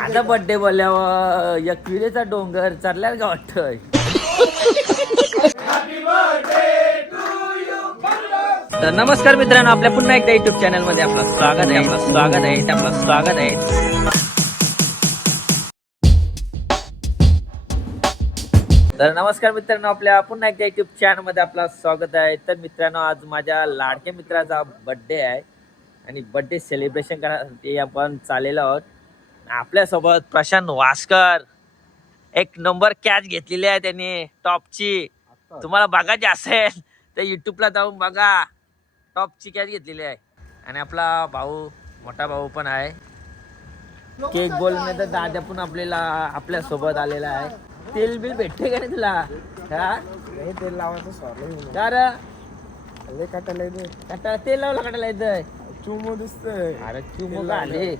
माझा बर्थडे बोलल्यावर एकविरेचा डोंगर चढल्यावर का वाटतंय. तर नमस्कार मित्रांनो, आपल्या पुन्हा एकदा युट्यूब चॅनल मध्ये आपलं स्वागत आहे. तर नमस्कार मित्रांनो, आपल्या पुन्हा एकदा युट्यूब चॅनल मध्ये आपलं स्वागत आहे. तर मित्रांनो, आज माझ्या लाडक्या मित्राचा बर्थडे आहे आणि बर्थडे सेलिब्रेशन करण्यासाठी आपण चाललेलो आहोत. आपल्यासोबत प्रशांत वास्कर, एक नंबर कॅच घेतलेली आहे त्यांनी टॉपची. तुम्हाला बघायची असेल तर युट्यूबला जाऊन बघा, टॉपची कॅच घेतलेली आहे. आणि आपला भाऊ, मोठा भाऊ पण आहे. केक बोलणे तर दादा पण आपल्या सोबत आलेला आहे. तेल बिल भेटते का नाही तुला? हा, तेल लावायचं सॉरी काटा तेल लावला काटायला येतंय. चुमो दिसतंय. अरे चुमो का आले.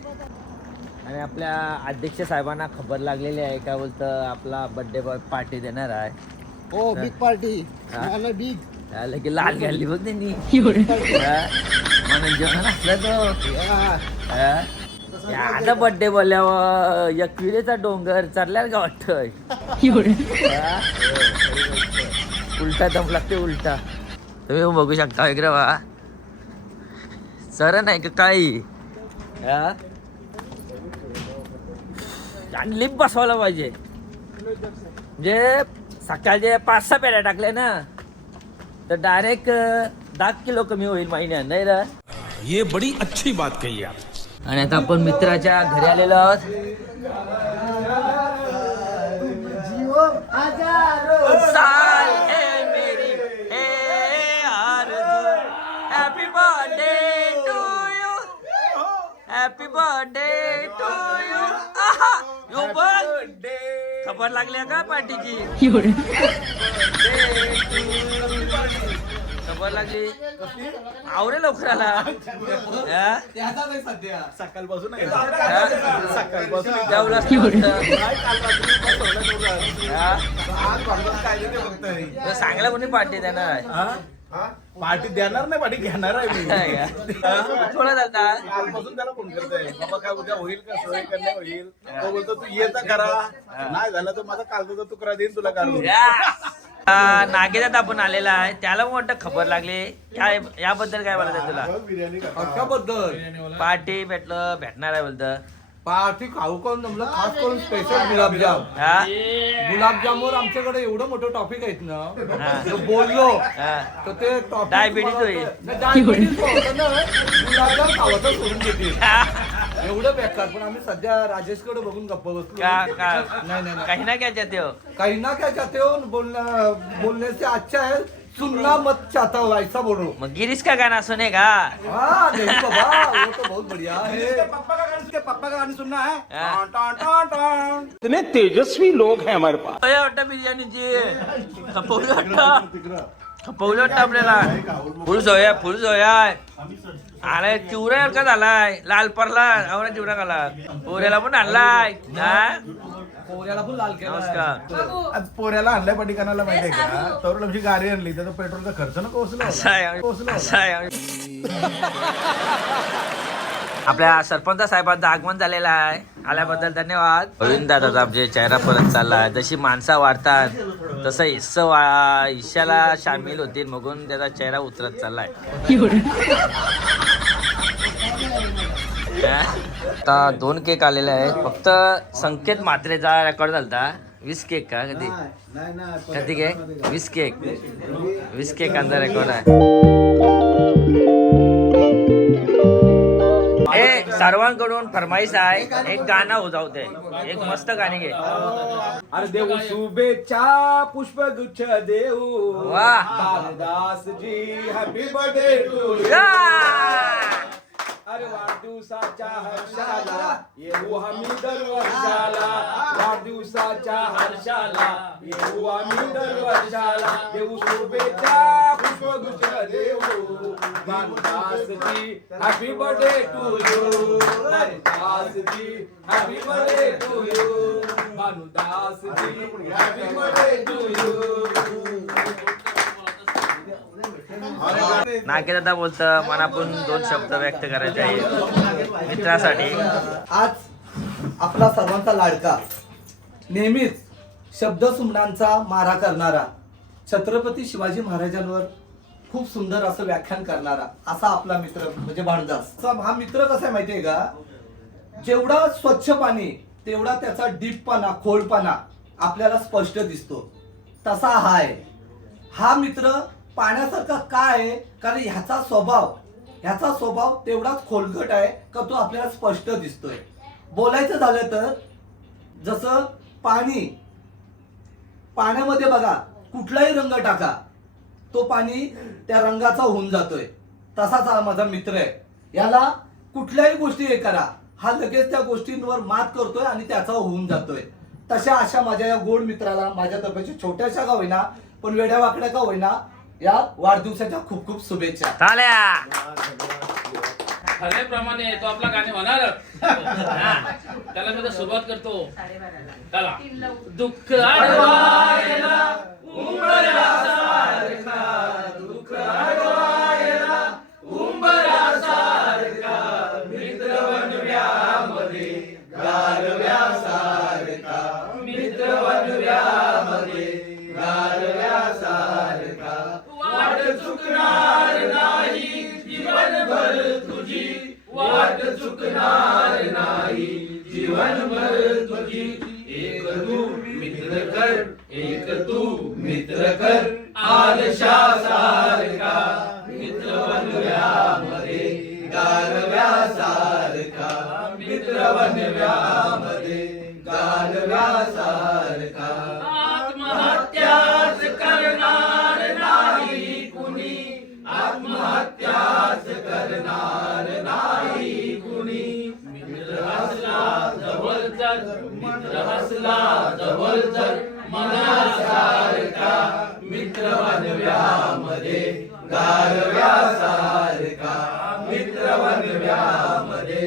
आणि आपल्या अध्यक्ष साहेबांना खबर लागलेली आहे, काय बोलतं आपला बर्थडे पार्टी देणार आहे. हो, बिग पार्टी. मला बिग की लाल घालली बघ त्यांनी. म्हणून जेवण असलं तो. आता बर्थडे बोलल्यावर एकविरेचा डोंगर चढल्यावर का वाटतंय. उलटा दम लागते, उलटा. तुम्ही बघू शकता वगैरे बा, सर नाही का काही. आणि लिप बसवायला पाहिजे. म्हणजे सकाळचे 5-6 पेड्या टाकले ना तर डायरेक्ट 10 किलो कमी होईल महिन्यात, नाही रे. ये बड़ी अच्छी बात कही आप. आणि आता आपण मित्राच्या घरी आलेलो आहोत. साल है मेरी हे आरज़ू, happy birthday to you, happy birthday to you. यो बघ, खबर लागली का पार्टीची? खबर लागली. आवरे लवकर आला. सकाळपासून सांगला कोणी पार्टी देणार आहे? पार्टी देणार नाही, पार्टी घेणार आहे मी. थोडा जाता कालपासून त्याला फोन करतोय, बाबा काय उद्या होईल का, सोय करणे होईल. तो बोलतो तू ये तर करा, नाही झालं तर माझा कालचा तुकडा देईन तुला काढून. नागेदात आपण आलेला आहे, त्याला मोठं खबर लागली. काय याबद्दल काय बोलत तुला? कशाबद्दल? पार्टी भेटणार आहे बोलत. पार्टी खाऊ करून जमलं, खास करून स्पेशल गुलाबजाम. गुलाबजामवर आमच्याकडे एवढं मोठं टॉपिक आहेत ना, जो बोललो तर ते टॉपिक डायबिटीज होईल. गुलाबजाम खावाचं सोडून घेतील एवढं बेकार. पण आम्ही सध्या राजेशकडे बघून गप्प बसलो. नाही काही ना काय जाते हो. काही ना क्या चाहते हो, बोलने से अच्छा है सुनना मत चाहता हो, ऐसा बोलो. मग गिरीश का गाना सुनेगा? हाँ नहीं बाबा, वो तो बहुत बढ़िया है. पापा का गाना सुनना है. इतने तेजस्वी लोग हैं हमारे पास. वाटतं बिर्याणीची खपवली वाटतं आपल्याला. फुल सोया अरे चिवरा का झालाय, लाल परला आवरा चिवरा खाला. पोऱ्याला पण आणलाय. पोऱ्याला पण लाल केला. नमस्कार. आज पोऱ्याला आणल्या पटिकानाला माहितीये का, तर आमची गाडी आणली त्याचा पेट्रोलचा खर्च ना कोसला. आपल्या सरपंच साहेबांचं आगमन झालेलं आहे. आल्याबद्दल धन्यवाद. गोविंद दादाचा आमचे चेहरा परत चालला. जशी माणसं वाढतात तसं हिस्साला सामील होतील, बघून त्याचा चेहरा उतरत चाललाय. आता 2 केक आलेले आहेत. फक्त संकेत मात्रेचा रेकॉर्ड झालता. 20 केक का कधी केक 20 केकांचा रेकॉर्ड आहे. सर्वांकडून फरमाईश आहे, एक गाणं उजावते, एक मस्त गाणी घे. अरे देऊ शुभेच्छा पुष्पगुच्छ देऊ. वाह. Das ji happy birthday to you. अरे वाढदिवसाच्या हर्षाला येऊ आम्ही दरवर्षाला, वाढदिवसाच्या हर्षाला येऊ आम्ही दरवर्षाला. देऊ शुभेच्छा पुष्पगुच्छ देऊ. Das ji happy birthday to you. Das ji happy birthday to you. Das ji happy birthday to you. नाके दादा बोलतं, मनातून 2 शब्द व्यक्त करायचे आहेत मित्रासाठी. आज आपला सर्वांचा लाडका, नेहमीच शब्दसुमनांचा मारा करणारा, छत्रपती शिवाजी महाराजांवर खूप सुंदर असं व्याख्यान करणारा असा आपला मित्र म्हणजे भांडदास. हा मित्र कसा आहे माहितीये का, जेवढा स्वच्छ पाणी तेवढा त्याचा डीपपणा, खोलपणा आपल्याला स्पष्ट दिसतो. तसा हा आहे. हा मित्र पाण्यासारखा का आहे, कारण ह्याचा स्वभाव तेवढाच खोलगट आहे का तो आपल्याला स्पष्ट दिसतोय. बोलायचं झालं तर जसं पाण्यामध्ये बघा कुठलाही रंग टाका तो पाणी त्या रंगाचा होऊन जातोय. तसाच हा माझा मित्र आहे. याला कुठल्याही गोष्टी हे करा, हा लगेच त्या गोष्टींवर मात करतोय आणि त्याचा होऊन जातोय. तशा अशा माझ्या या गोड मित्राला माझ्यातर्फे छोट्याशा का होईना पण वेड्या वाकड्या का होईना या वाढदिवसाच्या खूप खूप शुभेच्छा. ठरल्याप्रमाणे तो आपला गाणे होणार. त्याला मी सुरुवात करतो. चला. दुःख आडवायला उंबऱ्यासारखा, दुःख आडवायला उंबऱ्यासारखा, मित्र वनव्यामध्ये गारव्यासारखा, मित्र वनव्यामध्ये गारव्यासारखा, वाट चुकणार नाही जीवनभर तुझी, वाट चुकणार नाही जीवनभर तुझी. एक तू मित्र कर, एक तू मित्र कर, आरशासारखा, मित्र वनव्यामध्ये गारव्यासारखा, मित्र वनव्यामध्ये गारव्यासारखा. आत्महत्याच करणार नाही कुणी, आत्महत्याच करणार नाही कुणी. मित्र हसला जवळ जर, मित्र हसला जवळ जर, मनासारखा, मित्र वनव्यामध्ये गारव्यासारखा, मित्र वनव्यामध्ये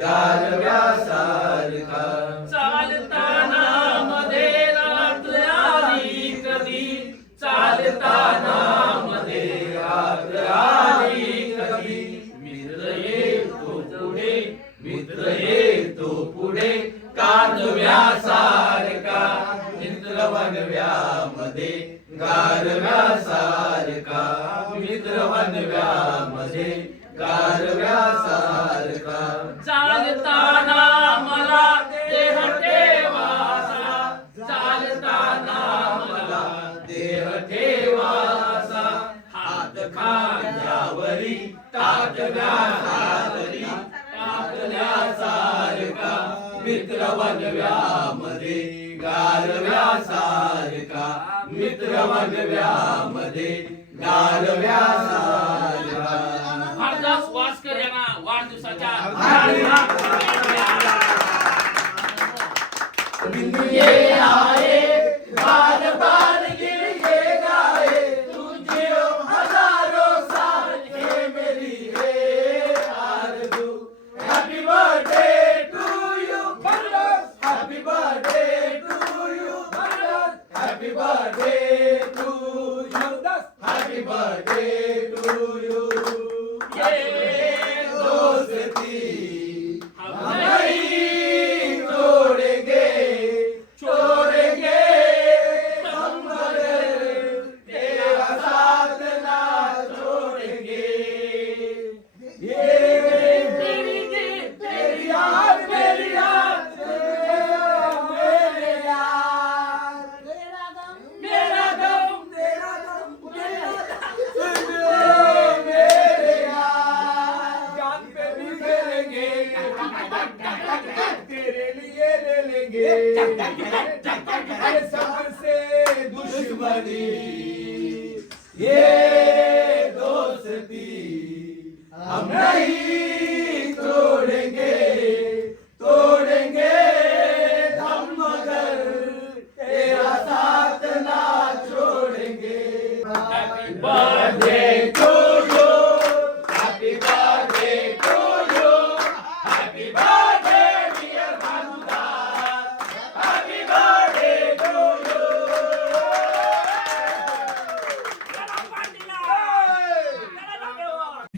गारव्यासारखा. चालताना मध्ये रात आली कधी, चालताना मध्ये रात आली कधी, मित्र येतो पुढे, मित्र येतो पुढे, काजव्यासारखा, मित्र वनव्यामध्ये गारव्यासारखा, मित्र वनव्यामध्ये गारव्यासारखा. चालताना मला देह ठेवासा, चालताना मला देह ठेवासा, हात खांद्यावरी ताटल्यासारखी, ताटल्यासारखा, मित्र वनव्यामध्ये गारव्यासारखा, मित्र वनव्यामध्ये गारव्यासारखा. हरदास वासकर यांना वाढदिवसाच्या ये आए बार बार गिर गाए, तुझे हजारों साल है मेरी है आरज़ू. हैप्पी बर्थडे टू यू बंदस, हैप्पी बर्थडे टू यू बंदस, हैप्पी बर्थडे टू यू बंदस, हैप्पी बर्थडे टू यू. ये दोस्ती हम नहीं तोड़ेंगे, छोड़ेंगे हम मगर तेरा साथ ना छोड़ेंगे. ये तेरी याद, मेरी याद, मेरे याद, मेरा गम, तेरा गम, मेरे याद. जान पे भी खेलेंगे, तेरे लिए ले लेंगे सबसे दुश्मनी. ये दोस्ती हम नहीं तोड़ेंगे, तोड़ेंगे हम मगर तेरा साथ ना छोड़ेंगे. Happy birthday to you, happy birthday to you, happy birthday dear Bhanudas, happy birthday to you.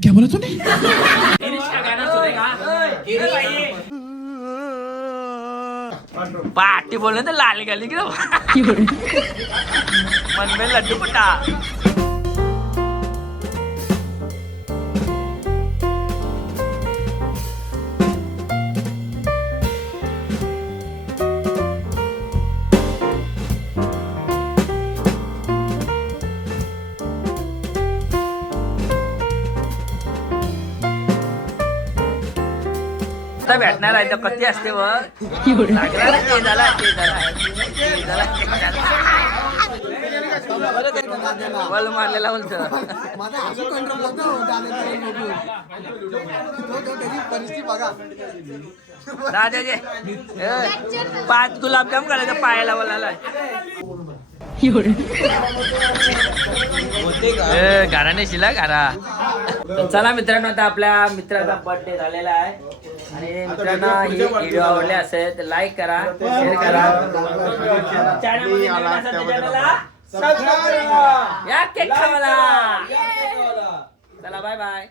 क्या बोला तूने? गिरीश का गाना सुनेगा? गिरीश आइए. पार्टी बोलले तर लाल गली की मन में लड्डू पटा. आता भेटणार आहे तर कधी असते व लागला ना ते झाला ते झाला बल मारलेला बोलतो दादाचे 5 गुलाबजाम करायचं पायाला बोलायला घराने शिला घरा. चला मित्रांनो आता आपल्या मित्राचा बर्थडे झालेला आहे आणि मित्रांनो ही व्हिडिओ आवडले असेल तर लाईक करा शेअर करा या केक खावाला. चला बाय बाय.